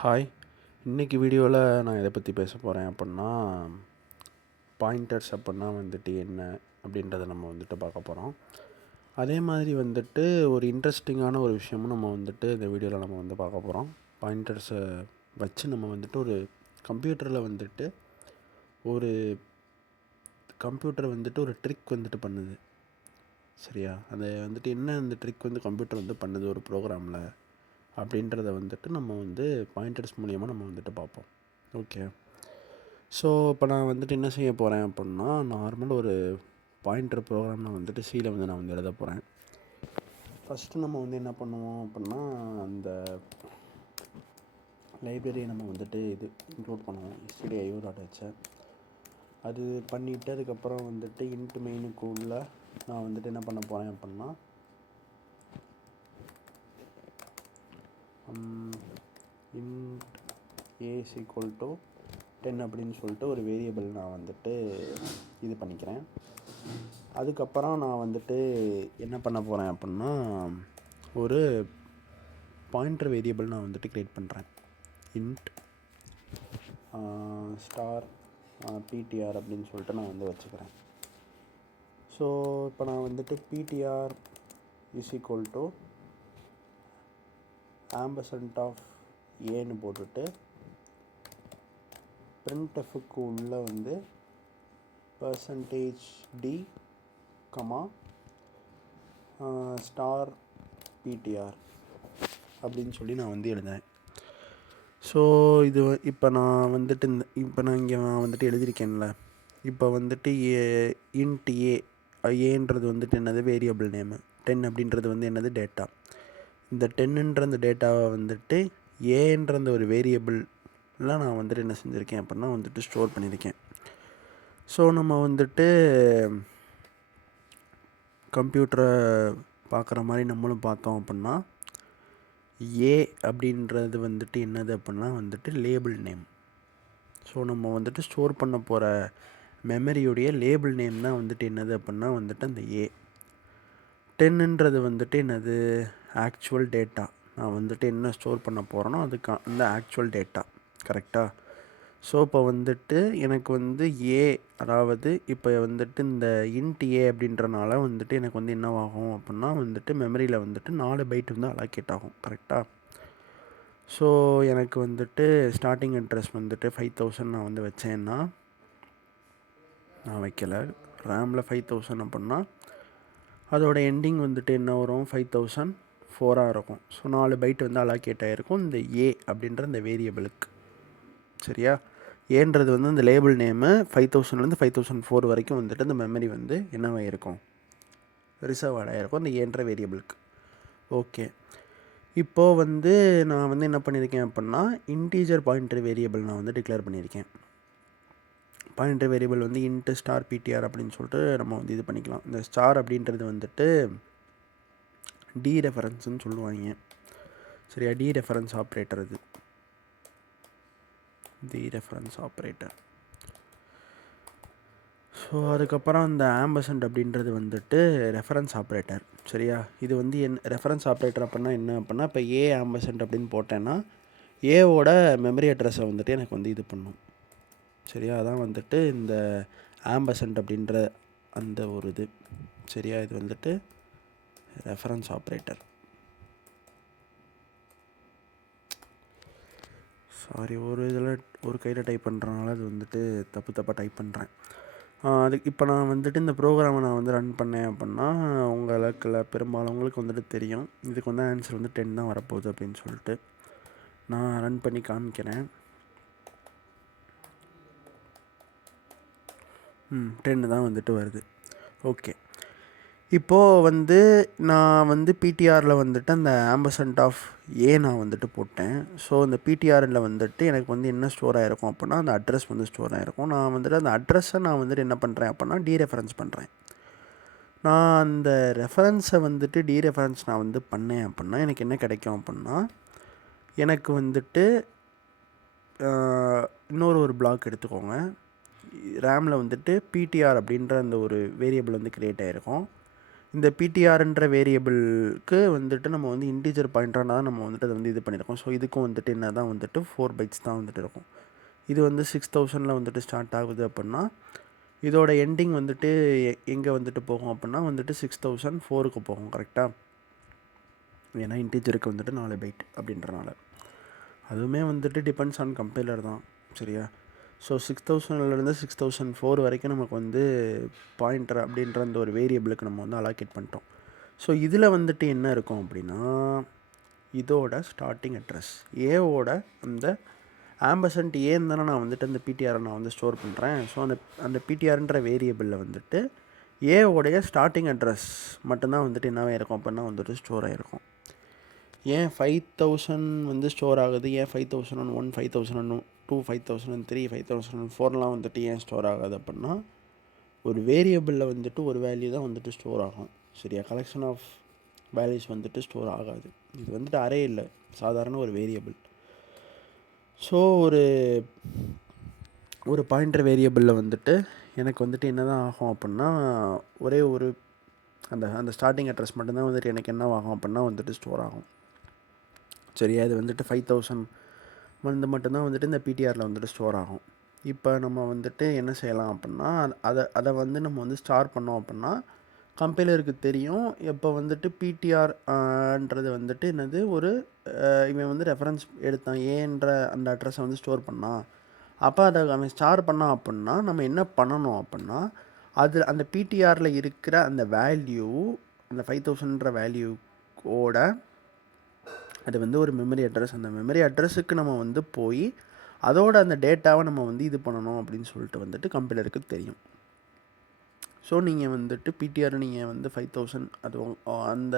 Hi. இன்றைக்கி வீடியோவில் நான் எதை பற்றி பேச போகிறேன் அப்படின்னா, பாயிண்டர்ஸ் அப்படின்னா வந்துட்டு என்ன அப்படின்றத நம்ம வந்துட்டு பார்க்க போகிறோம். அதே மாதிரி வந்துட்டு ஒரு இன்ட்ரெஸ்டிங்கான ஒரு விஷயமும் நம்ம வந்துட்டு இந்த வீடியோவில் நம்ம வந்து பார்க்க போகிறோம். பாயிண்டர்ஸை வச்சு நம்ம வந்துட்டு ஒரு கம்ப்யூட்டரில் வந்துட்டு ஒரு கம்ப்யூட்டர் வந்துட்டு ஒரு ட்ரிக் வந்துட்டு பண்ணுது. சரியா? அதை வந்துட்டு என்ன அந்த ட்ரிக் வந்து கம்ப்யூட்டர் வந்து பண்ணுது ஒரு ப்ரோக்ராமில் அப்படின்றத வந்துட்டு நம்ம வந்து பாயிண்டர்ஸ் மூலிமா நம்ம வந்துட்டு பார்ப்போம். ஓகே. ஸோ இப்போ நான் வந்துட்டு என்ன செய்ய போகிறேன் அப்படின்னா, நார்மல் ஒரு பாயிண்டர் ப்ரோக்ராம் நான் வந்துட்டு சியில் வந்து நான் வந்து எழுத போகிறேன். ஃபஸ்ட்டு நம்ம வந்து என்ன பண்ணுவோம் அப்படின்னா, அந்த லைப்ரரியை நம்ம வந்துட்டு இன்க்ளூட் பண்ணுவோம், stdio.h. அது பண்ணிவிட்டு அதுக்கப்புறம் வந்துட்டு இன்ட் மெயினுக்குள்ளே நான் வந்துட்டு என்ன பண்ண போகிறேன் அப்படின்னா, int a is equal to 10 அப்படின்னு சொல்லிட்டு ஒரு வேரியபிள் நான் வந்துட்டு இது பண்ணிக்கிறேன். அதுக்கப்புறம் நான் வந்துட்டு என்ன பண்ண போகிறேன் அப்படின்னா, ஒரு பாயிண்டர் வேரியபிள் நான் வந்துட்டு க்ரியேட் பண்ணுறேன். இன்ட் ஸ்டார் ptr அப்படின்னு சொல்லிட்டு நான் வந்து வச்சுக்கிறேன். ஸோ இப்போ நான் வந்துட்டு ptr is equal to ampersand of ஏன்னு போட்டுட்டு printfக்கு உள்ளே வந்து %d, ஸ்டார் ptr அப்படின்னு சொல்லி நான் வந்து எழுதுறேன். ஸோ இது இப்போ நான் வந்துட்டு இங்கே நான் வந்துட்டு எழுதியிருக்கேன்ல, இப்போ வந்துட்டு இன்ட் ஏன்றது வந்துட்டு என்னது வேரியபிள் நேமு, 10 அப்படின்றது வந்து என்னது டேட்டா. இந்த 10ன்ற அந்த டேட்டாவை வந்துட்டு ஏன்ற அந்த ஒரு வேரியபிளில் நான் வந்துட்டு என்ன செஞ்சுருக்கேன் அப்படின்னா வந்துட்டு ஸ்டோர் பண்ணியிருக்கேன். ஸோ நம்ம வந்துட்டு கம்ப்யூட்டரை பார்க்குற மாதிரி நம்மளும் பார்த்தோம் அப்படின்னா, ஏ அப்படின்றது வந்துட்டு என்னது அப்படின்னா வந்துட்டு லேபிள் நேம். ஸோ நம்ம வந்துட்டு ஸ்டோர் பண்ண போகிற மெமரியுடைய லேபிள் நேம் தான் வந்துட்டு என்னது அப்படின்னா வந்துட்டு அந்த ஏ. 10ன்றது வந்துட்டு என்னது ஆக்சுவல் டேட்டா. நான் வந்துட்டு என்ன ஸ்டோர் பண்ண போகிறேனோ அதுக்கு அந்த ஆக்சுவல் டேட்டா. கரெக்டாக? ஸோ இப்போ வந்துட்டு எனக்கு வந்து ஏ, அதாவது இப்போ வந்துட்டு இந்த இன்ட் ஏ அப்படின்றனால வந்துட்டு எனக்கு வந்து என்னவாகும் அப்படின்னா வந்துட்டு மெமரியில் வந்துட்டு 4 பைட் வந்து அலோகேட் ஆகும். கரெக்டாக? ஸோ எனக்கு வந்துட்டு ஸ்டார்டிங் அட்ரஸ் வந்துட்டு 5000 நான் வந்து வச்சேன்னா, நான் வைக்கலை, ரேமில் 5000 அப்படின்னா அதோட எண்டிங் வந்துட்டு என்ன வரும், 5004 இருக்கும். ஸோ 4 பைட் வந்து அலோகேட் ஆகிருக்கும் இந்த ஏ அப்படின்ற இந்த வேரியபிளுக்கு. சரியா? ஏன்றது வந்து இந்த லேபிள் நேமு 5000லேருந்து 5004 வரைக்கும் வந்துட்டு இந்த மெமரி வந்து என்னவாயிருக்கும், ரிசர்வ் ஆகிருக்கும் இந்த ஏன்ற வேரியபிளுக்கு. ஓகே. இப்போது வந்து நான் வந்து என்ன பண்ணியிருக்கேன் அப்படின்னா, இன்டீஜர் பாயிண்டர் வேரியபிள் நான் வந்து டிக்ளேர் பண்ணியிருக்கேன். பாயிண்டர் வேரியபிள் வந்து இன்ட் ஸ்டார் ptr அப்படின்னு சொல்லிட்டு நம்ம வந்து இது பண்ணிக்கலாம். இந்த ஸ்டார் அப்படின்றது வந்துட்டு டி ரெஃபரன்ஸ்னு சொல்லுவாங்க. சரியா? Dereference operator. இது தி ரெஃபரன்ஸ் ஆப்ரேட்டர். ஸோ அதுக்கப்புறம் அந்த ஆம்பர்சன்ட் அப்படின்றது வந்துட்டு ரெஃபரன்ஸ் ஆப்ரேட்டர். சரியா? இது வந்து ரெஃபரன்ஸ் ஆப்ரேட்டர் அப்படின்னா என்ன அப்படின்னா, இப்போ ஏ ஆம்பர்சன்ட் அப்படின்னு போட்டேன்னா ஏவோட மெமரி அட்ரஸை வந்துட்டு எனக்கு வந்து இது பண்ணும். சரியா? அதான் வந்துட்டு இந்த ஆம்பர்சன்ட் அப்படின்ற அந்த ஒரு இது. சரியா? இது வந்துட்டு ரெஃபரன்ஸ் ஆப்ரேட்டர். சாரி, ஒரு இதில் ஒரு கையில் டைப் பண்ணுறதுனால அது வந்துட்டு தப்பாக டைப் பண்ணுறேன். அதுக்கு இப்போ நான் வந்துட்டு இந்த ப்ரோக்ராமை நான் வந்து ரன் பண்ணேன் அப்படின்னா உங்களுக்கு பெரும்பாலும் வந்துட்டு தெரியும், இதுக்கு வந்து ஆன்சர் வந்து 10 தான் வரப்போகுது அப்படின்னு சொல்லிட்டு. நான் ரன் பண்ணி காமிக்கிறேன். 10 தான் வந்துட்டு வருது. ஓகே. இப்போது வந்து நான் வந்து பிடிஆரில் வந்துட்டு அந்த ஆம்பர்சன்ட் ஆஃப் ஏ நான் வந்துட்டு போட்டேன். ஸோ இந்த பிடிஆரில் வந்துட்டு எனக்கு வந்து என்ன ஸ்டோர் ஆகிருக்கும் அப்படின்னா அந்த அட்ரஸ் வந்து ஸ்டோர் ஆகிருக்கும். நான் வந்துட்டு அந்த அட்ரஸை நான் வந்துட்டு என்ன பண்ணுறேன் அப்படின்னா டீரெஃபரன்ஸ் பண்ணுறேன். நான் அந்த ரெஃபரன்ஸை வந்துட்டு டீரெஃபரன்ஸ் நான் வந்து பண்ணேன் அப்படின்னா எனக்கு என்ன கிடைக்கும் அப்படின்னா, எனக்கு வந்துட்டு இன்னொரு பிளாக் எடுத்துக்கோங்க. ரேமில் வந்துட்டு பிடிஆர் அப்படின்ற அந்த ஒரு வேரியபிள் வந்து க்ரியேட் ஆகிருக்கும். இந்த பிடிஆர்ன்ற வேரியபிளுக்கு வந்துட்டு நம்ம வந்து இன்டீஜர் பாயிண்டராக தான் நம்ம வந்துட்டு அதை வந்து இது பண்ணியிருக்கோம். ஸோ இதுக்கும் வந்துட்டு என்ன தான் வந்துட்டு 4 பைட்ஸ் தான் வந்துட்டு இருக்கும். இது வந்து 6000 வந்துட்டு ஸ்டார்ட் ஆகுது அப்படின்னா இதோட எண்டிங் வந்துட்டு எங்கே வந்துட்டு போகும் அப்படின்னா வந்துட்டு 6004க்கு போகும். கரெக்டாக? ஏன்னா இன்டீஜருக்கு வந்துட்டு 4 பைட் அப்படின்றனால அதுவுமே வந்துட்டு டிபெண்ட்ஸ் ஆன் கம்பைலர் தான். சரியா? ஸோ 6000லேருந்து 6004 வரைக்கும் நமக்கு வந்து பாயிண்டர் அப்படின்ற அந்த ஒரு வேரியபிளுக்கு நம்ம வந்து அலாக்கேட் பண்ணிட்டோம். ஸோ இதில் வந்துட்டு என்ன இருக்கும் அப்படின்னா இதோட ஸ்டார்டிங் அட்ரஸ் ஏவோட அந்த ஆம்பசன்ட் ஏன்னு தானே நான் வந்துட்டு அந்த பிடிஆரை நான் வந்து ஸ்டோர் பண்ணுறேன். ஸோ அந்த பிடிஆர்ன்ற வேரியபிளில் வந்துட்டு ஏவோடைய ஸ்டார்டிங் அட்ரஸ் மட்டும்தான் வந்துட்டு என்னவே இருக்கும் அப்படின்னா வந்துட்டு ஸ்டோர் ஆகிருக்கும். ஏன் 5000 வந்து ஸ்டோர் ஆகுது, ஏன் 5001, 5002, 5003, 5004லாம் வந்துட்டு ஏன் ஸ்டோர் ஆகாது அப்படின்னா ஒரு வேரியபிளில் வந்துட்டு ஒரு வேல்யூ தான் வந்துட்டு ஸ்டோர் ஆகும். சரியா? கலெக்ஷன் ஆஃப் வேல்யூஸ் வந்துட்டு ஸ்டோர் ஆகாது. இது வந்துட்டு அரே இல்லை, சாதாரண ஒரு வேரியபிள். ஸோ ஒரு பாயிண்டர் வேரியபிளில் வந்துட்டு எனக்கு வந்துட்டு என்ன தான் ஆகும் அப்படின்னா ஒரே ஒரு அந்த ஸ்டார்டிங் அட்ரஸ் மட்டும்தான் வந்துட்டு எனக்கு என்ன ஆகும் அப்படின்னா வந்துட்டு ஸ்டோர் ஆகும். சரியா? இது வந்துட்டு 5000 மட்டும்தான் வந்துட்டு இந்த பிடிஆரில் வந்துட்டு ஸ்டோர் ஆகும். இப்போ நம்ம வந்துட்டு என்ன செய்யலாம் அப்படின்னா அதை வந்து நம்ம வந்து ஸ்டார் பண்ணோம் அப்படின்னா கம்பைலருக்கு தெரியும் இப்போ வந்துட்டு பிடிஆர்ன்றது வந்துட்டு என்னது ஒரு இவன் வந்து ரெஃபரன்ஸ் எடுத்தான் ஏன்ற அந்த அட்ரஸை வந்து ஸ்டோர் பண்ணான். அப்போ அதை அவன் ஸ்டார் பண்ணான் அப்படின்னா நம்ம என்ன பண்ணணும் அப்படின்னா அந்த பிடிஆரில் இருக்கிற அந்த வேல்யூ அந்த 5000ன்ற வேல்யூவோட அது வந்து ஒரு மெமரி அட்ரஸ். அந்த மெமரி அட்ரஸுக்கு நம்ம வந்து போய் அதோட அந்த டேட்டாவை நம்ம வந்து இது பண்ணணும் அப்படின்னு சொல்லிட்டு வந்துட்டு கம்பைலருக்கு தெரியும். ஸோ நீங்கள் வந்துட்டு பிடிஆர் நீங்கள் வந்து 5000 அது அந்த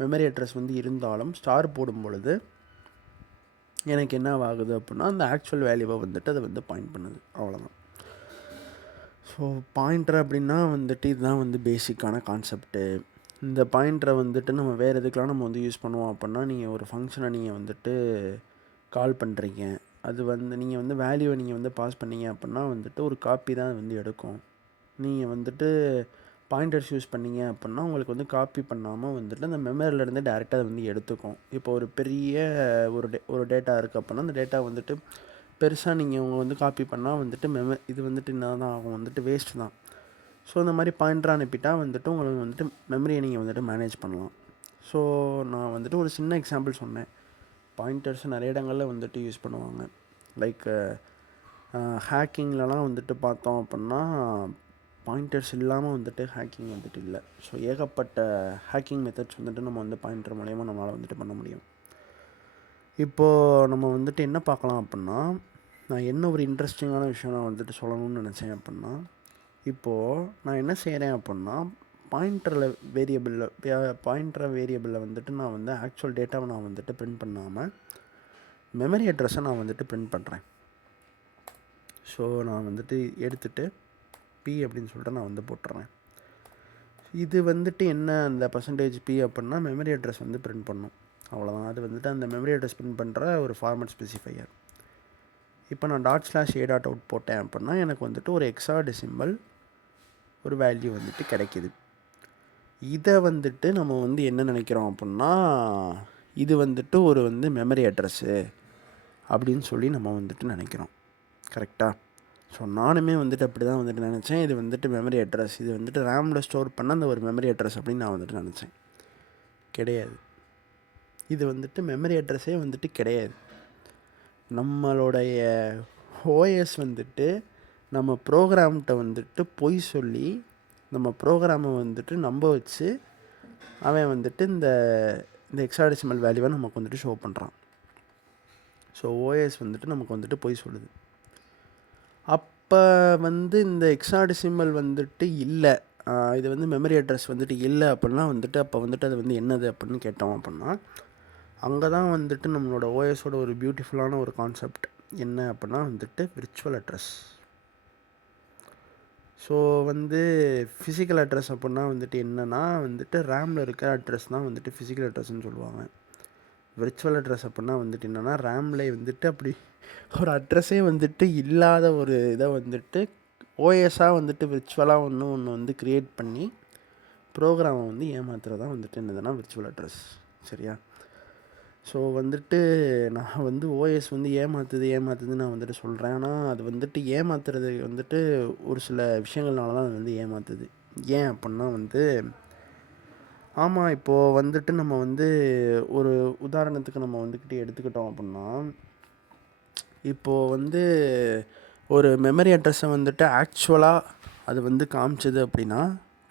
மெமரி அட்ரஸ் வந்து இருந்தாலும் ஸ்டார் போடும் பொழுது எனக்கு என்ன ஆகுது அப்படின்னா அந்த ஆக்சுவல் வேல்யூவை வந்துட்டு அதை வந்து பாயிண்ட் பண்ணுது. அவ்வளோதான். ஸோ பாயிண்டர் அப்படின்னா வந்துட்டு இதுதான் வந்து பேசிக்கான கான்செப்ட்டு. இந்த பாயிண்டரை வந்துட்டு நம்ம வேறு எதுக்கெலாம் நம்ம வந்து யூஸ் பண்ணுவோம் அப்படின்னா நீங்கள் ஒரு ஃபங்க்ஷனை நீங்கள் வந்துட்டு கால் பண்ணுறீங்க, அது வந்து நீங்கள் வந்து வேல்யூவை நீங்கள் வந்து பாஸ் பண்ணீங்க அப்படின்னா வந்துட்டு ஒரு காப்பி தான் வந்து எடுக்கும். நீங்கள் வந்துட்டு பாயிண்டர்ஸ் யூஸ் பண்ணீங்க அப்படின்னா உங்களுக்கு வந்து காப்பி பண்ணாமல் வந்துட்டு அந்த மெமரியிலேருந்து டேரெக்டாக அதை வந்து எடுத்துக்கும். இப்போ ஒரு பெரிய ஒரு டேட்டா இருக்குது அப்படின்னா அந்த டேட்டா வந்துட்டு பெருசாக நீங்கள் வந்து காப்பி பண்ணால் வந்துட்டு இது வந்துட்டு என்ன தான் ஆகும், வந்துட்டு வேஸ்ட் தான். ஸோ இந்த மாதிரி பாயிண்டர் அனுப்பிட்டால் வந்துட்டு உங்களுக்கு வந்துட்டு மெமரியை நீங்கள் வந்துட்டு மேனேஜ் பண்ணலாம். ஸோ நான் வந்துட்டு ஒரு சின்ன எக்ஸாம்பிள் சொன்னேன். பாயிண்டர்ஸ் நிறைய இடங்களில் வந்துட்டு யூஸ் பண்ணுவாங்க. லைக் ஹேக்கிங்லலாம் வந்துட்டு பார்த்தோம் அப்படின்னா பாயிண்டர்ஸ் இல்லாமல் வந்துட்டு ஹேக்கிங் வந்துட்டு இல்லை. ஸோ ஏகப்பட்ட ஹேக்கிங் மெத்தட்ஸ் வந்துட்டு நம்ம வந்து பாயிண்டர் மூலயமா நம்மளால் வந்துட்டு பண்ண முடியும். இப்போது நம்ம வந்துட்டு என்ன பார்க்கலாம் அப்படின்னா நான் என்ன ஒரு இன்ட்ரெஸ்டிங்கான விஷயம் நான் வந்துட்டு சொல்லணும்னு நினச்சேன் அப்படின்னா இப்போது நான் என்ன செய்கிறேன் அப்படின்னா பாயிண்டர் வேரியபிளில் வந்துட்டு நான் வந்து ஆக்சுவல் டேட்டாவை நான் வந்துட்டு பிரிண்ட் பண்ணாமல் மெமரி அட்ரஸை நான் வந்துட்டு பிரிண்ட் பண்ணுறேன். ஸோ நான் வந்துட்டு எடுத்துகிட்டு பி அப்படின்னு சொல்லிட்டு நான் வந்து போட்டுறேன். இது வந்துட்டு என்ன அந்த %p அப்படின்னா மெமரி அட்ரஸ் வந்து பிரிண்ட் பண்ணும். அவ்வளோதான். அது வந்துட்டு அந்த மெமரி அட்ரஸ் பிரிண்ட் பண்ணுற ஒரு ஃபார்மேட் ஸ்பெசிஃபையர். இப்போ நான் ./a.out போட்டேன் அப்படின்னா எனக்கு வந்துட்டு ஒரு ஹெக்ஸாடெசிமல் ஒரு வேல்யூ வந்துட்டு கிடைக்கிது. இதை வந்துட்டு நம்ம வந்து என்ன நினைக்கிறோம் அப்படின்னா இது வந்துட்டு ஒரு வந்து மெமரி அட்ரஸ்ஸு அப்படின்னு சொல்லி நம்ம வந்துட்டு நினைக்கிறோம். கரெக்டாக? ஸோ நானுமே வந்துட்டு அப்படி தான் வந்துட்டு நினச்சேன். இது வந்துட்டு மெமரி அட்ரஸ், இது வந்துட்டு ரேமில் ஸ்டோர் பண்ண அந்த ஒரு மெமரி அட்ரஸ் அப்படின்னு நான் வந்துட்டு நினச்சேன். கிடையாது. இது வந்துட்டு மெமரி அட்ரஸே வந்துட்டு கிடையாது. நம்மளுடைய ஓஎஸ் வந்துட்டு நம்ம ப்ரோக்ராம்கிட்ட வந்துட்டு பொய் சொல்லி நம்ம ப்ரோக்ராமை வந்துட்டு நம்ப வச்சு அவன் வந்துட்டு இந்த ஹெக்ஸாடெசிமல் வேல்யூவை நமக்கு வந்துட்டு ஷோ பண்ணுறான். ஸோ ஓஎஸ் வந்துட்டு நமக்கு வந்துட்டு பொய் சொல்லுது. அப்போ வந்து இந்த ஹெக்ஸாடெசிமல் வந்துட்டு இல்லை, இது வந்து மெமரி அட்ரஸ் வந்துட்டு இல்லை அப்படின்னா வந்துட்டு அப்போ வந்துட்டு அது வந்து என்னது அப்படின்னு கேட்டோம் அப்படின்னா அங்கே தான் வந்துட்டு நம்மளோட ஓஎஸோட ஒரு பியூட்டிஃபுல்லான ஒரு கான்செப்ட் என்ன அப்படின்னா வந்துட்டு விர்ச்சுவல் அட்ரஸ். ஸோ வந்து ஃபிசிக்கல் அட்ரஸ் அப்படின்னா வந்துட்டு என்னென்னா வந்துட்டு ரேமில் இருக்கிற அட்ரஸ் தான் வந்துட்டு ஃபிசிக்கல் அட்ரஸ்ன்னு சொல்லுவாங்க. விர்ச்சுவல் அட்ரஸ் அப்படின்னா வந்துட்டு என்னென்னா ரேமில் வந்துட்டு அப்படி ஒரு அட்ரஸே வந்துட்டு இல்லாத ஒரு இதை வந்துட்டு ஓஎஸ்ஸாக வந்துட்டு விர்ச்சுவலாக ஒன்று வந்து க்ரியேட் பண்ணி ப்ரோக்ராமை வந்து ஏமாத்துறது தான் வந்துட்டு என்னதுன்னா விர்ச்சுவல் அட்ரஸ். சரியா? ஸோ வந்துட்டு நான் வந்து ஓஎஸ் வந்து ஏமாத்துதுன்னு நான் வந்துட்டு சொல்கிறேன். ஆனால் அது வந்துட்டு ஏமாத்துறது வந்துட்டு ஒரு சில விஷயங்கள்னால தான் அது வந்து ஏமாத்துது. ஏன் அப்புடின்னா வந்து ஆமாம், இப்போது வந்துட்டு நம்ம வந்து ஒரு உதாரணத்துக்கு நம்ம வந்துக்கிட்டு எடுத்துக்கிட்டோம் அப்புடின்னா, இப்போது வந்து ஒரு மெமரி அட்ரஸை வந்துட்டு ஆக்சுவலாக அது வந்து காமிச்சது அப்படின்னா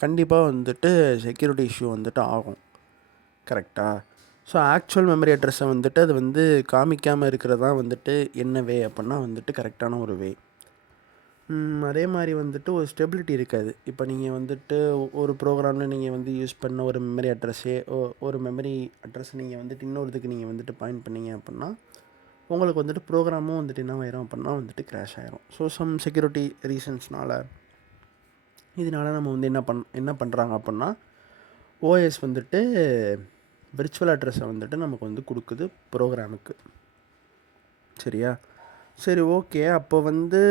கண்டிப்பாக வந்துட்டு செக்யூரிட்டி இஷ்யூ வந்துட்டு ஆகும். கரெக்டாக? ஸோ ஆக்சுவல் மெமரி அட்ரஸை வந்துட்டு அது வந்து காமிக்காமல் இருக்கிறது தான் வந்துட்டு என்ன வே அப்படின்னா வந்துட்டு கரெக்டான ஒரு வே. அதே மாதிரி வந்துட்டு ஒரு ஸ்டெபிலிட்டி இருக்காது. இப்போ நீங்கள் வந்துட்டு ஒரு ப்ரோக்ராமில் நீங்கள் வந்து யூஸ் பண்ண ஒரு மெமரி அட்ரஸே ஒரு மெமரி அட்ரஸ் நீங்கள் வந்துட்டு இன்னொருத்துக்கு நீங்கள் வந்துட்டு பாயிண்ட் பண்ணீங்க அப்படின்னா உங்களுக்கு வந்துட்டு ப்ரோக்ராமும் வந்துட்டு என்ன ஆயிரும் அப்படின்னா வந்துட்டு கிராஷ் ஆகிரும். ஸோ சம் செக்யூரிட்டி ரீசன்ஸ்னால் இதனால் நம்ம வந்து என்ன பண்ணுறாங்க அப்படின்னா ஓஎஸ் வந்துட்டு விர்ச்சுவல் அட்ரஸை வந்துட்டு நமக்கு வந்து கொடுக்குது ப்ரோக்ராமுக்கு. சரியா? சரி, ஓகே. அப்போ வந்து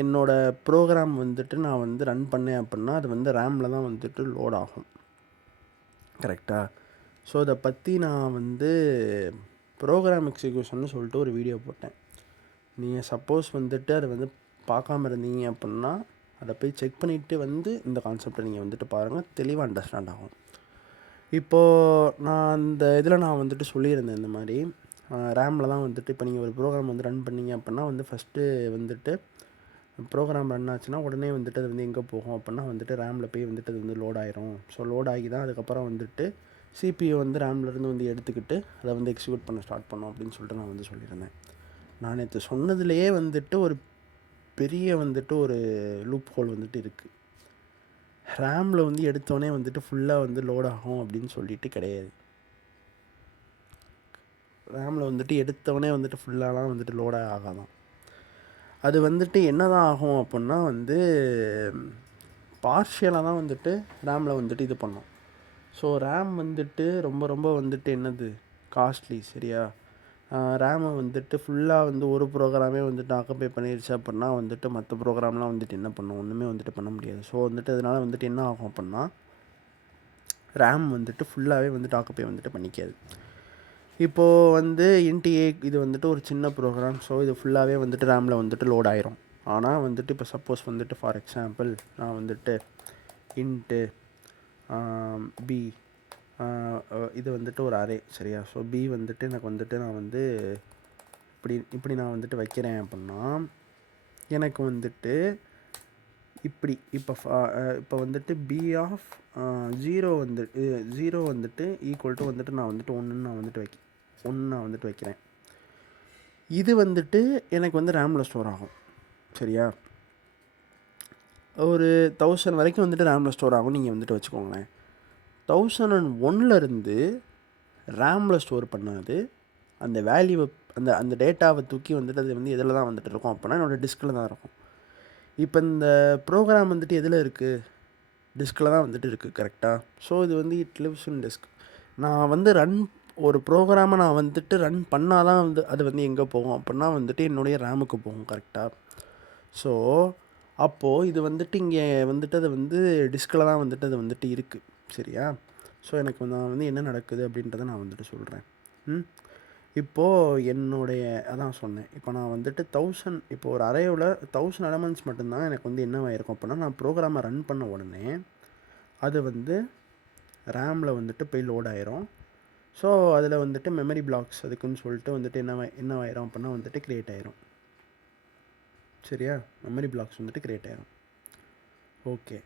என்னோடய ப்ரோக்ராம் வந்துட்டு நான் வந்து ரன் பண்ணேன் அப்படின்னா அது வந்து ரேமில் தான் வந்துட்டு லோட் ஆகும். கரெக்டாக? ஸோ இதை பற்றி நான் வந்து ப்ரோக்ராம் எக்ஸிக்யூஷன்னு சொல்லிட்டு ஒரு வீடியோ போட்டேன். நீங்கள் சப்போஸ் வந்துட்டு அதை வந்து பார்க்காம இருந்தீங்க அப்படின்னா அதை போய் செக் பண்ணிவிட்டு வந்து இந்த கான்செப்டை நீங்கள் வந்துட்டு பாருங்கள், தெளிவாக அண்டர்ஸ்டாண்ட் ஆகும். இப்போது நான் அந்த இதில் நான் வந்துட்டு சொல்லியிருந்தேன் இந்த மாதிரி ரேமில் தான் வந்துட்டு இப்போ நீங்கள் ஒரு ப்ரோக்ராம் வந்து ரன் பண்ணீங்க அப்படின்னா வந்து ஃபஸ்ட்டு வந்துட்டு ப்ரோக்ராம் ரன் ஆச்சுன்னா உடனே வந்துட்டு அது வந்து எங்கே போகும் அப்படின்னா வந்துட்டு ரேமில் போய் வந்துட்டு அது வந்து லோட் ஆயிரும். ஸோ லோட் ஆகி தான் அதுக்கப்புறம் வந்துட்டு சிபியூ வந்து ரேம்லேருந்து வந்து எடுத்துக்கிட்டு அதை வந்து எக்ஸிக்யூட் பண்ண ஸ்டார்ட் பண்ணோம் அப்படின்னு சொல்லிட்டு நான் வந்து சொல்லியிருந்தேன். நான் நேற்று சொன்னதுலேயே வந்துட்டு ஒரு பெரிய வந்துட்டு ஒரு லூப் ஹோல் வந்துட்டு இருக்குது. ரேமில் வந்து எடுத்தோடனே வந்துட்டு ஃபுல்லாக வந்து லோட் ஆகும் அப்படின்னு சொல்லிட்டு கிடையாது. ரேமில் வந்துட்டு எடுத்தோடனே வந்துட்டு ஃபுல்லாலாம் வந்துட்டு லோடாக ஆகாதான். அது வந்துட்டு என்ன தான் ஆகும் அப்படின்னா வந்து பார்ஷியலாக தான் வந்துட்டு ரேமில் வந்துட்டு இது பண்ணோம். ஸோ ரேம் வந்துட்டு ரொம்ப ரொம்ப வந்துட்டு என்னது காஸ்ட்லி. சரியா? ரேமை வந்துட்டு ஃபுல்லாக வந்து ஒரு ப்ரோக்ராமே வந்துட்டு ஆக்குபை பண்ணிடுச்சு அப்படின்னா வந்துட்டு மற்ற ப்ரோக்ராம்லாம் வந்துட்டு என்ன பண்ணும், ஒன்றுமே வந்துட்டு பண்ண முடியாது. ஸோ வந்துட்டு அதனால் வந்துட்டு என்ன ஆகும் அப்படின்னா ரேம் வந்துட்டு ஃபுல்லாகவே வந்துட்டு ஆக்குபை வந்துட்டு பண்ணிக்காது. இப்போது வந்து இன்டிஏ இது வந்துட்டு ஒரு சின்ன ப்ரோக்ராம். ஸோ இது ஃபுல்லாகவே வந்துட்டு ரேமில் வந்துட்டு லோட் ஆயிரும். ஆனால் வந்துட்டு இப்போ சப்போஸ் வந்துட்டு ஃபார் எக்ஸாம்பிள் நான் வந்துட்டு இன்ட்டு பி இது வந்துட்டு ஒரு அரே. சரியா? ஸோ பி வந்துட்டு எனக்கு வந்துட்டு நான் வந்து இப்படி நான் வந்துட்டு வைக்கிறேன் அப்படின்னா எனக்கு வந்துட்டு இப்போ வந்துட்டு பி ஆஃப் 0 வந்துட்டு ஈக்குவல் டு வந்துட்டு நான் வந்துட்டு ஒன்று நான் வந்துட்டு வைக்கிறேன். இது வந்துட்டு எனக்கு வந்து ரேமில் ஸ்டோர் ஆகும். சரியா? ஒரு 1000 வரைக்கும் வந்துட்டு ரேமில் ஸ்டோர் ஆகும் நீங்கள் வந்துட்டு வச்சுக்கோங்களேன். 1001 ரேமில் ஸ்டோர் பண்ணாது அந்த வேல்யூவை அந்த டேட்டாவை தூக்கி வந்துட்டு அது வந்து எதில் தான் வந்துட்டு இருக்கும் அப்படின்னா என்னோடய டிஸ்கில் தான் இருக்கும். இப்போ இந்த ப்ரோக்ராம் வந்துட்டு எதில் இருக்குது? டிஸ்கில் தான் வந்துட்டு இருக்குது. கரெக்டாக? ஸோ இது வந்து இட் லிவ்ஸ் இன் டிஸ்க். நான் வந்து ஒரு ப்ரோக்ராமை நான் வந்துட்டு ரன் பண்ணால் தான் வந்து அது வந்து எங்கே போகும் அப்படின்னா வந்துட்டு என்னுடைய ரேமுக்கு போகும். கரெக்டாக? ஸோ அப்போது இது வந்துட்டு இங்கே வந்துட்டு அது வந்து டிஸ்கில் தான் வந்துட்டு அது வந்துட்டு இருக்குது. சரியா? ஸோ எனக்கு நான் வந்து என்ன நடக்குது அப்படின்றத நான் வந்துட்டு சொல்கிறேன். இப்போது அதான் சொன்னேன். இப்போ நான் வந்துட்டு 1000 இப்போ ஒரு அரேவில் 1000 எலமெண்ட்ஸ் மட்டும்தான் எனக்கு வந்து என்னவாயிருக்கும் அப்படின்னா நான் ப்ரோக்ராமை ரன் பண்ண உடனே அது வந்து ரேமில் வந்துட்டு போய் லோட் ஆயிரும். ஸோ அதில் வந்துட்டு மெமரி பிளாக்ஸ் அதுக்குன்னு சொல்லிட்டு வந்துட்டு என்னவாயிரும் அப்படின்னா வந்துட்டு க்ரியேட் ஆயிரும். சரியா? மெமரி பிளாக்ஸ் வந்துட்டு க்ரியேட் ஆயிரும். ஓகே,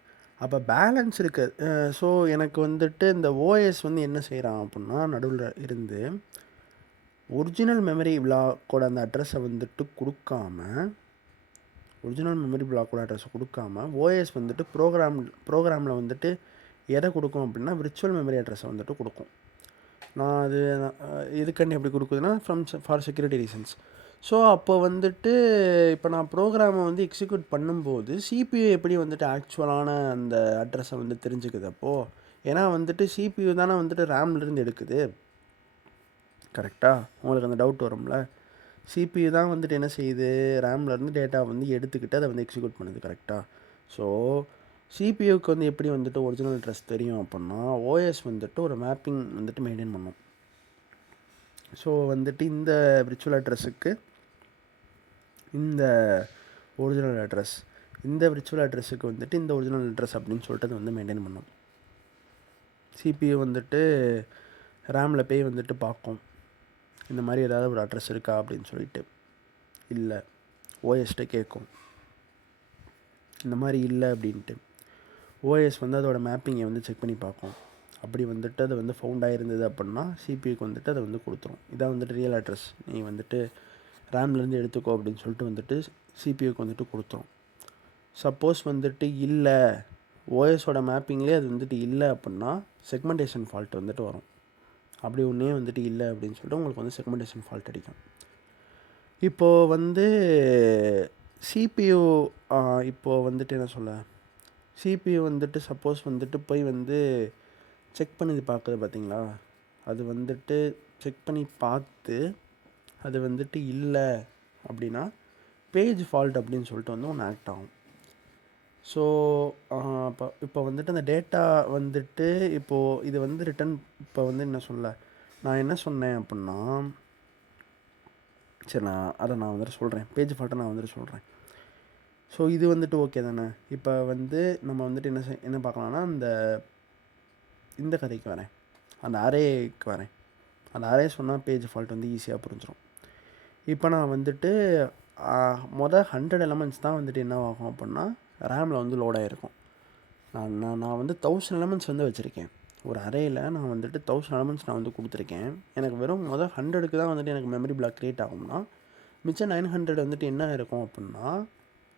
அப்போ பேலன்ஸ் இருக்குது. ஸோ எனக்கு வந்துட்டு இந்த ஓஎஸ் வந்து என்ன செய்கிறான் அப்படின்னா நடுவில் இருந்து ஒரிஜினல் மெமரி பிளாக்கோட அந்த அட்ரஸை வந்துட்டு கொடுக்காம ஓஎஸ் வந்துட்டு ப்ரோக்ராமில் வந்துட்டு எதை கொடுக்கும் அப்படின்னா விர்ச்சுவல் மெமரி அட்ரஸை வந்துட்டு கொடுக்கும். நான் அது இதுக்கண்டு எப்படி கொடுக்குதுன்னா ஃபார் செக்யூரிட்டி ரீசன்ஸ். ஸோ அப்போ வந்துட்டு இப்போ நான் ப்ரோக்ராமை வந்து எக்ஸிக்யூட் பண்ணும்போது சிபியூ எப்படி வந்துட்டு ஆக்சுவலான அந்த அட்ரஸை வந்து தெரிஞ்சுக்குது அப்போது. ஏன்னா வந்துட்டு சிபியூ தானே வந்துட்டு ரேம்லேருந்து எடுக்குது. கரெக்டாக? உங்களுக்கு அந்த டவுட் வரும்ல. சிபியூ தான் வந்துட்டு என்ன செய்யுது, ரேம்லேருந்து டேட்டா வந்து எடுத்துக்கிட்டு அதை வந்து எக்ஸிக்யூட் பண்ணுது. கரெக்டாக? ஸோ சிபியூக்கு வந்து எப்படி வந்துட்டு ஒரிஜினல் அட்ரஸ் தெரியும் அப்படின்னா, ஓஎஸ் வந்துட்டு ஒரு மேப்பிங் வந்துட்டு மெயின்டைன் பண்ணும். ஸோ வந்துட்டு இந்த விர்ச்சுவல் அட்ரஸுக்கு இந்த ஒரிஜினல் அட்ரஸ், இந்த விர்ச்சுவல் அட்ரஸுக்கு வந்துட்டு இந்த ஒரிஜினல் அட்ரஸ் அப்படின்னு சொல்லிட்டு அது வந்து மெயின்டைன் பண்ணும். சிபியூ வந்துட்டு ரேமில் போய் வந்துட்டு பார்க்கும், இந்த மாதிரி ஏதாவது ஒரு அட்ரஸ் இருக்கா அப்படின்னு சொல்லிட்டு. இல்லை, ஓஎஸ்கிட்ட கேட்கும் இந்த மாதிரி இல்லை அப்படின்ட்டு. ஓஎஸ் வந்து அதோட மேப்பிங்கை வந்து செக் பண்ணி பார்க்கும். அப்படி வந்துட்டு அது வந்து ஃபவுண்ட் ஆகிருந்தது அப்படின்னா சிபியூக்கு வந்துட்டு அதை வந்து கொடுத்துரும். இதான் வந்துட்டு ரியல் அட்ரஸ், நீ வந்துட்டு ரேம்லேருந்து எடுத்துக்கோ அப்படின்னு சொல்லிட்டு வந்துட்டு சிபியூக்கு வந்துட்டு கொடுத்துரும். சப்போஸ் வந்துட்டு இல்லை, ஓஎஸோட மேப்பிங்லேயே அது வந்துட்டு இல்லை அப்படின்னா செக்மெண்டேஷன் ஃபால்ட் வந்துட்டு வரும். அப்படி ஒன்றே வந்துட்டு இல்லை அப்படின்னு சொல்லிட்டு உங்களுக்கு வந்து செக்மெண்டேஷன் ஃபால்ட் அடிக்கும். இப்போது வந்து சிபியூ இப்போது வந்துட்டு என்ன சொல்ல, சிபியூ வந்துட்டு சப்போஸ் வந்துட்டு போய் வந்து செக் பண்ணி பார்க்குது பார்த்தீங்களா, அது வந்துட்டு செக் பண்ணி பார்த்து அது வந்துட்டு இல்லை அப்படின்னா பேஜ் ஃபால்ட் அப்படின்னு சொல்லிட்டு வந்து ஒன்று ஆக்ட் ஆகும். ஸோ இப்போ வந்துட்டு அந்த டேட்டா வந்துட்டு இப்போது இது வந்து ரிட்டன், இப்போ வந்து என்ன சொல்ல, நான் என்ன சொன்னேன் அப்படின்னா, சரி நான் வந்துட்டு சொல்கிறேன், பேஜ் ஃபால்ட்டை நான் வந்துட்டு சொல்கிறேன். ஸோ இது வந்துட்டு ஓகே தானே. இப்போ வந்து நம்ம வந்துட்டு என்ன பார்க்கலான்னா, இந்த கதைக்கு வரேன், அந்த அரேக்கு வரேன். அந்த அரே சொன்னால் பேஜ் ஃபால்ட் வந்து ஈஸியாக புரிஞ்சிடும். இப்போ நான் வந்துட்டு 100 எலமெண்ட்ஸ் தான் வந்துட்டு என்ன ஆகும் அப்படின்னா ரேமில் வந்து லோட் ஆகிருக்கும். நான் வந்து 1000 எலமெண்ட்ஸ் வந்து வச்சுருக்கேன் ஒரு அரேயில். நான் வந்துட்டு 1000 எலமெண்ட்ஸ் நான் வந்து கொடுத்துருக்கேன். எனக்கு வெறும் 100க்கு தான் வந்துட்டு எனக்கு மெமரி பிளாக் க்ரியேட் ஆகும்னா, மிச்சம் 900 வந்துட்டு என்ன இருக்கும் அப்படின்னா,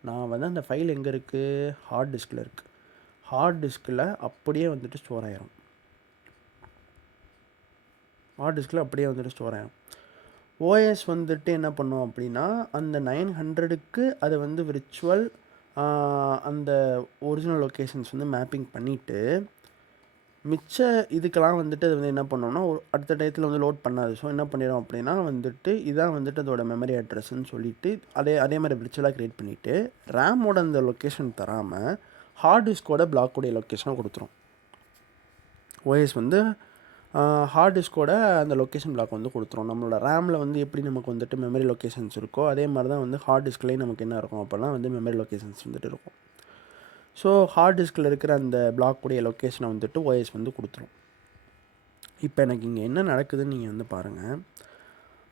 நான் வந்து அந்த ஃபைல் எங்கே இருக்குது, ஹார்ட் டிஸ்கில் இருக்குது. ஹார்ட் டிஸ்கில் அப்படியே வந்துட்டு ஸ்டோர் ஆகிரும். ஹார்ட் டிஸ்கில் அப்படியே வந்துட்டு ஸ்டோர் ஆகிரும். ஓஎஸ் வந்துட்டு என்ன பண்ணும் அப்படின்னா, அந்த 900க்கு அதை வந்து விர்ச்சுவல் அந்த ஒரிஜினல் லொக்கேஷன்ஸ் வந்து மேப்பிங் பண்ணிவிட்டு, மிச்ச இதுக்கெல்லாம் வந்துட்டு அது வந்து என்ன பண்ணோம்னா அடுத்த டயத்தில் வந்து லோட் பண்ணாது. ஸோ என்ன பண்ணிடும் அப்படின்னா வந்துட்டு இதான் வந்துட்டு அதோட மெமரி அட்ரஸ்ன்னு சொல்லிவிட்டு அதே மாதிரி விர்ச்சுவலாக க்ரியேட் பண்ணிவிட்டு ரேமோட அந்த லொக்கேஷன் தராமல் ஹார்ட் டிஸ்கோட பிளாக்கோடைய லொக்கேஷனை கொடுத்துரும். ஓஎஸ் வந்து ஹார்ட் டிஸ்கோட அந்த லொக்கேஷன் பிளாக் வந்து கொடுத்துரும். நம்மளோட ரேமில் வந்து எப்படி நமக்கு வந்துட்டு மெமரி லொக்கேஷன்ஸ் இருக்கோ அதே மாதிரி தான் வந்து ஹார்ட் டிஸ்க்லேயும் நமக்கு என்ன இருக்கும் அப்போல்லாம் வந்து மெமரி லொக்கேஷன்ஸ் வந்துட்டு இருக்கும். ஸோ ஹார்ட் டிஸ்கில் இருக்கிற அந்த பிளாக்குடைய லொக்கேஷனை வந்துட்டு ஓஎஸ் வந்து கொடுத்துரும். இப்போ எனக்கு இங்கே என்ன நடக்குதுன்னு நீங்கள் வந்து பாருங்கள்.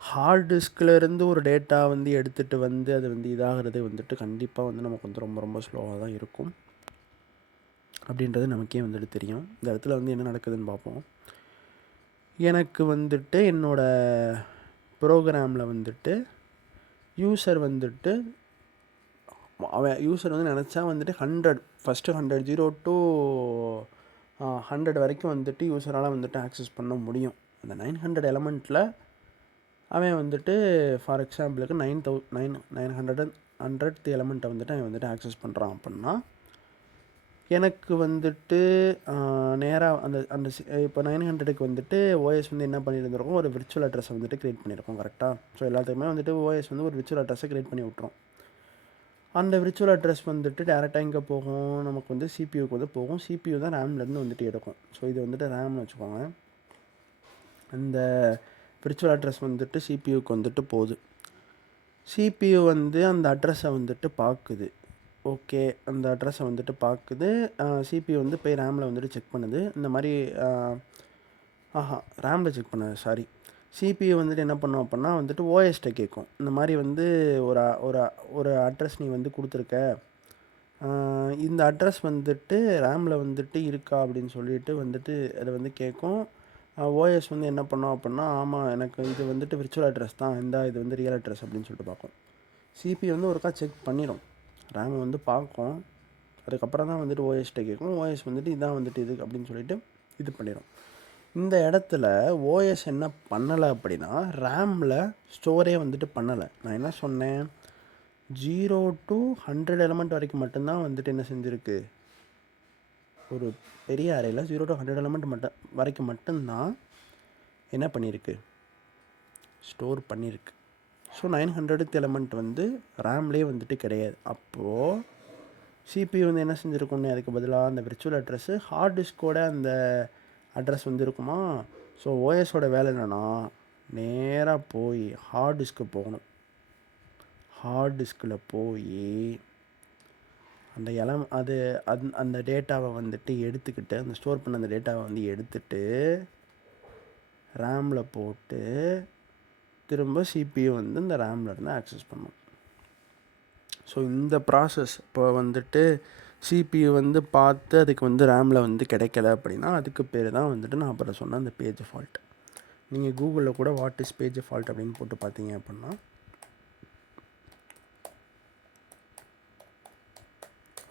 ஹார்ட் டிஸ்கிலேருந்து ஒரு டேட்டா வந்து எடுத்துகிட்டு வந்து அது வந்து இதாகிறது வந்துட்டு கண்டிப்பாக வந்து நமக்கு வந்து ரொம்ப ரொம்ப ஸ்லோவாக தான் இருக்கும் அப்படின்றது நமக்கே வந்துட்டு தெரியும். இந்த இடத்துல வந்து என்ன நடக்குதுன்னு பார்ப்போம். எனக்கு வந்துட்டு என்னோடய ப்ரோக்ராமில் வந்துட்டு யூசர் வந்து நினச்சா வந்துட்டு 100 ஃபஸ்ட்டு 100 0 to 100 வரைக்கும் வந்துட்டு யூஸரால் வந்துட்டு ஆக்சஸ் பண்ண முடியும். அந்த 900 எலமெண்ட்டில் அவன் வந்துட்டு ஃபார் எக்ஸாம்பிளுக்கு 900th எலமெண்ட்டை வந்துட்டு அவன் வந்துட்டு ஆக்சஸ் பண்ணுறான் அப்படின்னா, எனக்கு வந்துட்டு நேராக அந்த இப்போ 900க்கு வந்துட்டு ஓஎஸ் வந்து என்ன பண்ணியிருந்திருக்கும், ஒரு விர்ச்சுவல் அட்ரஸை வந்துட்டு க்ரியேட் பண்ணியிருக்கோம் கரெக்டாக. ஸோ எல்லாத்துக்குமே வந்துட்டு ஓஎஸ் வந்து ஒரு விர்ச்சுவல் அட்ரஸை க்ரியேட் பண்ணி விட்ரும். அந்த விர்ச்சுவல் அட்ரஸ் வந்துட்டு டேரெக்டாக இங்கே போகும், நமக்கு வந்து சிபியூக்கு வந்து போகும். சிபியூ தான் ரேம்லேருந்து வந்துட்டு எடுக்கும். ஸோ இது வந்துட்டு ரேம்னு வச்சுக்கோங்க. அந்த விர்ச்சுவல் அட்ரஸ் வந்துட்டு சிபியூக்கு வந்துட்டு போகுது. சிபியூ வந்து அந்த அட்ரஸை வந்துட்டு பார்க்குது. ஓகே, அந்த அட்ரஸை வந்துட்டு பார்க்குது. சிபியூ வந்து போய் ரேமில் வந்துட்டு செக் பண்ணுது. இந்த மாதிரி ரேமில் செக் பண்ணாது, சாரி. சிபியூ வந்துட்டு என்ன பண்ணும் அப்படின்னா வந்துட்டு ஓஎஸ்கிட்ட கேட்கும். இந்த மாதிரி வந்து ஒரு ஒரு ஒரு அட்ரஸ் நீ வந்து கொடுத்துருக்க, இந்த அட்ரஸ் வந்துட்டு ரேமில் வந்துட்டு இருக்கா அப்படின்னு சொல்லிட்டு வந்துட்டு அதை வந்து கேட்கும். ஓஎஸ் வந்து என்ன பண்ணோம் அப்படின்னா, ஆமாம் எனக்கு இது வந்துட்டு விர்ச்சுவல் அட்ரஸ் தான், இது வந்து ரியல் அட்ரஸ் அப்படின்னு சொல்லிட்டு பார்க்கும். சிபியூ வந்து ஒருக்கா செக் பண்ணிடும், ரேமை வந்து பார்க்கும். அதுக்கப்புறம் தான் வந்துட்டு ஓஎஸ்கிட்ட கேட்கும். ஓஎஸ் வந்துட்டு இதான் வந்துட்டு இது அப்படின்னு சொல்லிட்டு இது பண்ணிடும். இந்த இடத்துல ஓஎஸ் என்ன பண்ணலை அப்படின்னா, ரேமில் ஸ்டோரே வந்துட்டு பண்ணலை. நான் என்ன சொன்னேன், 0 to 100 எலமெண்ட் வரைக்கும் மட்டும்தான் வந்துட்டு என்ன செஞ்சுருக்கு, ஒரு பெரிய அரேயில் 0 to 100 எலமெண்ட் வரைக்கும் மட்டும்தான் என்ன பண்ணியிருக்கு, ஸ்டோர் பண்ணியிருக்கு. ஸோ 900th எலமெண்ட் வந்து ரேம்லேயே வந்துட்டு கிடையாது. அப்போது சிபியு வந்து என்ன செஞ்சுருக்கோன்னு அதுக்கு பதிலாக அந்த விர்ச்சுவல் அட்ரஸ்ஸு ஹார்ட் டிஸ்கோட அந்த அட்ரஸ் வந்து இருக்குமா. ஸோ ஓஎஸோட வேலை என்னென்னா நேராக போய் ஹார்ட் டிஸ்க்கு போகணும். ஹார்ட் டிஸ்கில் போய் அந்த அந்த டேட்டாவை வந்துட்டு எடுத்துக்கிட்டு, அந்த ஸ்டோர் பண்ண அந்த டேட்டாவை வந்து எடுத்துகிட்டு ரேமில் போட்டு திரும்ப சிபியு வந்து இந்த ரேமில் இருந்து ஆக்சஸ் பண்ணும். ஸோ இந்த ப்ராசஸ் இப்போ வந்துட்டு சிபியு வந்து பார்த்து அதுக்கு வந்து ரேமில் வந்து கிடைக்கல அப்படின்னா அதுக்கு பேர் தான் வந்துட்டு நான் அப்புறம் சொன்ன அந்த பேஜ் ஃபால்ட். நீங்கள் கூகுளில் கூட வாட் இஸ் பேஜ் ஃபால்ட் அப்படின்னு போட்டு பார்த்தீங்க அப்படின்னா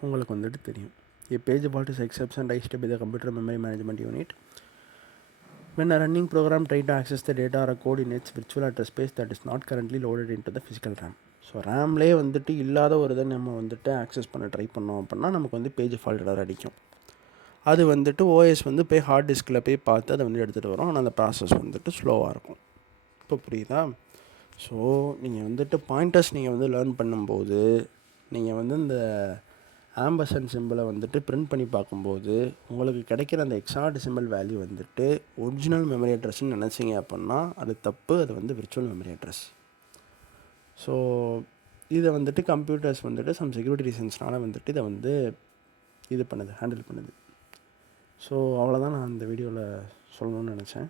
உங்களுக்கு வந்துட்டு தெரியும். A page fault is exception raised by the computer memory management unit when a running program tries to access the data or a code in its virtual address space that is not currently loaded into the physical RAM. So ரேம்லேயே வந்துட்டு இல்லாத ஒரு இதை நம்ம வந்துட்டு access பண்ண try பண்ணோம் அப்படின்னா நமக்கு வந்து பேஜ் ஃபால்ட் எரர் அடிக்கும். அது வந்துட்டு ஓஎஸ் வந்து போய் ஹார்ட் டிஸ்கில் போய் பார்த்து அதை வந்து எடுத்துகிட்டு வரும். ஆனால் அந்த ப்ராசஸ் வந்துட்டு ஸ்லோவாக இருக்கும். இப்போ புரியுதா? ஸோ நீங்கள் வந்துட்டு பாயிண்டர்ஸ் நீங்கள் வந்து லேர்ன் பண்ணும்போது நீங்கள் வந்து இந்த ஆம்பர்சன்ட் சிம்பிளை வந்துட்டு பிரிண்ட் பண்ணி பார்க்கும்போது உங்களுக்கு கிடைக்கிற அந்த ஹெக்ஸாடெசிமல் வேல்யூ வந்துட்டு ஒரிஜினல் மெமரி அட்ரஸ்ன்னு நினச்சிங்க அப்படின்னா அது தப்பு. அது வந்து விர்ச்சுவல் மெமரி அட்ரஸ். ஸோ இதை வந்துட்டு கம்ப்யூட்டர்ஸ் வந்துட்டு சம் செக்யூரிட்டி ரீசன்ஸ்னால் வந்துட்டு இதை வந்து ஹேண்டில் பண்ணுது. ஸோ அவ்வளோதான் நான் இந்த வீடியோவில் சொல்லணும்னு நினச்சேன்.